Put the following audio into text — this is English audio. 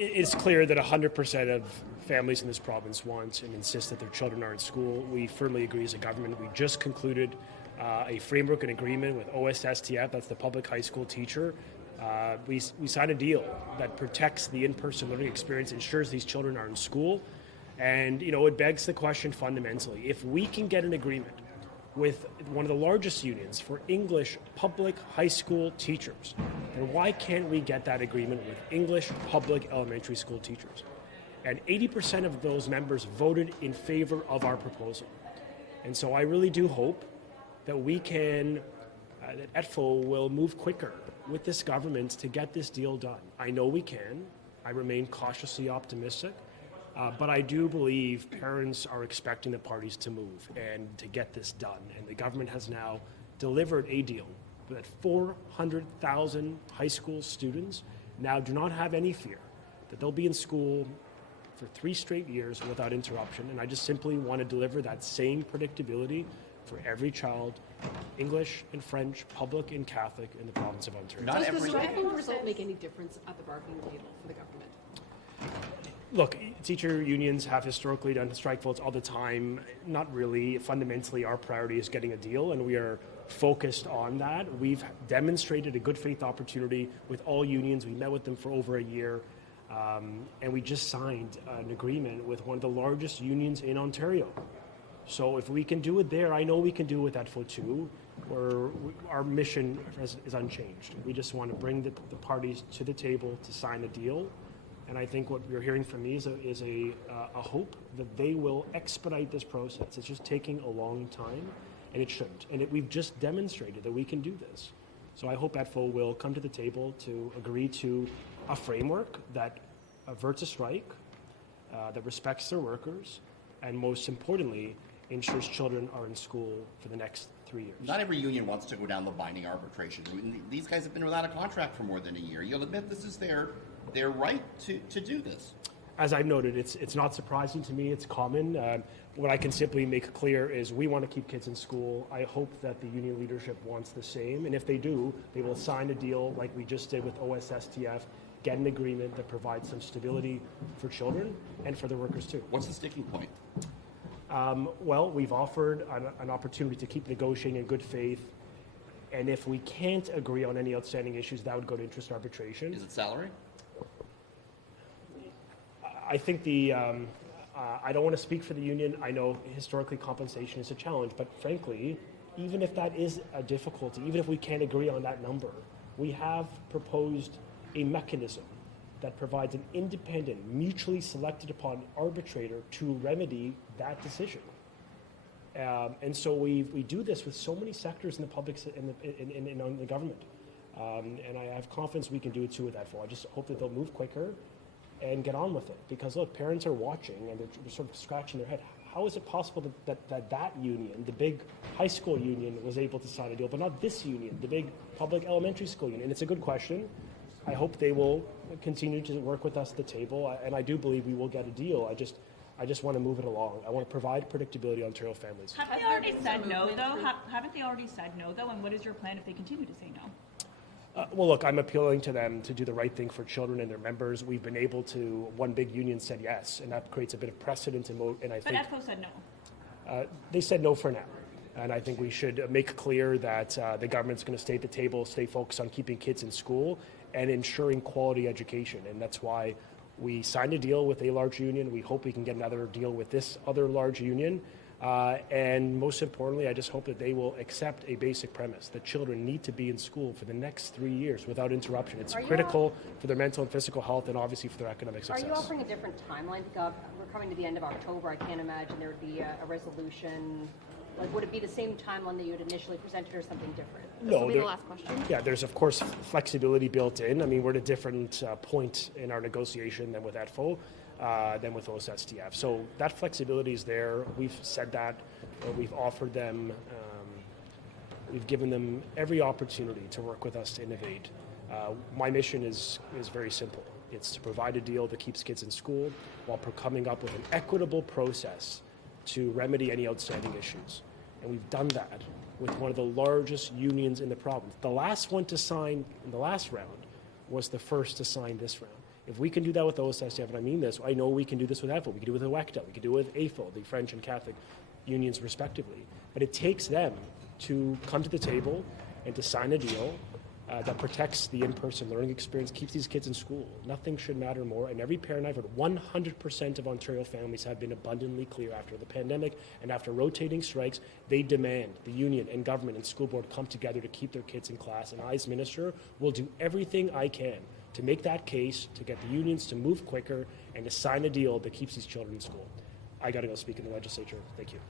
It's clear that 100% of families in this province want and insist that their children are in school. We firmly agree as a government. We just concluded a framework and agreement with OSSTF, that's the public high school teacher. We signed a deal that protects the in-person learning experience, ensures these children are in school. And, it begs the question fundamentally, if we can get an agreement with one of the largest unions for English public high school teachers, then why can't we get that agreement with English public elementary school teachers? And 80% of those members voted in favor of our proposal. And so I really do hope that we can, that ETFO will move quicker with this government to get this deal done. I know we can. I remain cautiously optimistic. But I do believe parents are expecting the parties to move and to get this done. And the government has now delivered a deal that 400,000 high school students now do not have any fear that they'll be in school for 3 straight years without interruption. And I just simply want to deliver that same predictability for every child, English and French, public and Catholic, in the province of Ontario. Does the striking result make any difference at the bargaining table for the government? Look, teacher unions have historically done strike votes all the time. Not really. Fundamentally, our priority is getting a deal, and we are focused on that. We've demonstrated a good faith opportunity with all unions. We met with them for over a year, and we just signed an agreement with one of the largest unions in Ontario. So if we can do it there, I know we can do it with ETFO too, where our mission is unchanged. We just want to bring the parties to the table to sign a deal. And I think what you're hearing from me is a hope that they will expedite this process. It's just taking a long time, and it shouldn't. And we've just demonstrated that we can do this. So I hope ETFO will come to the table to agree to a framework that averts a strike, that respects their workers, and most importantly, ensures children are in school for the next 3 years. Not every union wants to go down the binding arbitration. I mean, these guys have been without a contract for more than a year. You'll admit this is their right to do this. As I've noted, it's not surprising to me. It's common. What I can simply make clear is we want to keep kids in school. I hope that the union leadership wants the same. And if they do, they will sign a deal like we just did with OSSTF, get an agreement that provides some stability for children and for the workers too. What's the sticking point? Well, we've offered an opportunity to keep negotiating in good faith. And if we can't agree on any outstanding issues, that would go to interest arbitration. Is it salary? I think I don't want to speak for the union. I know historically compensation is a challenge, but frankly, even if that is a difficulty, even if we can't agree on that number, we have proposed a mechanism that provides an independent, mutually selected upon arbitrator to remedy that decision. And so we do this with so many sectors in the public, in the government. And I have confidence we can do it too with ETFO. I just hope that they'll move quicker and get on with it. Because look, parents are watching and they're sort of scratching their head. How is it possible that union, the big high school union, was able to sign a deal, but not this union, the big public elementary school union? And it's a good question. I hope they will continue to work with us at the table, and I do believe we will get a deal. I just want to move it along. I want to provide predictability to Ontario families. Have they already said no, though? Haven't they already said no, though? And what is your plan if they continue to say no? Well, look, I'm appealing to them to do the right thing for children and their members. We've been able to, one big union said yes, and that creates a bit of precedent. And I think ETFO said no. They said no for now. And I think we should make clear that the government's going to stay at the table, stay focused on keeping kids in school and ensuring quality education. And that's why we signed a deal with a large union. We hope we can get another deal with this other large union. And most importantly, I just hope that they will accept a basic premise that children need to be in school for the next 3 years without interruption. It's critical for their mental and physical health and obviously for their economic success. Are you offering a different timeline? We're coming to the end of October. I can't imagine there would be a resolution. Like, would it be the same timeline that you had initially presented or something different? No. This will be the last question. Yeah, there's of course flexibility built in. I mean, we're at a different point in our negotiation than with ETFO, than with OSSTF. So that flexibility is there. We've said that. We've offered them, we've given them every opportunity to work with us to innovate. My mission is very simple. It's to provide a deal that keeps kids in school while coming up with an equitable process to remedy any outstanding issues. And we've done that with one of the largest unions in the province. The last one to sign in the last round was the first to sign this round. If we can do that with OSSTF, and I mean this, I know we can do this with EFO, we can do it with EWECTA, we can do it with AFO, the French and Catholic unions respectively. But it takes them to come to the table and to sign a deal that protects the in-person learning experience, keeps these kids in school. Nothing should matter more. And every parent I've heard, 100% of Ontario families have been abundantly clear after the pandemic and after rotating strikes, they demand the union and government and school board come together to keep their kids in class. And I, as minister, will do everything I can to make that case, to get the unions to move quicker and to sign a deal that keeps these children in school. I got to go speak in the legislature. Thank you.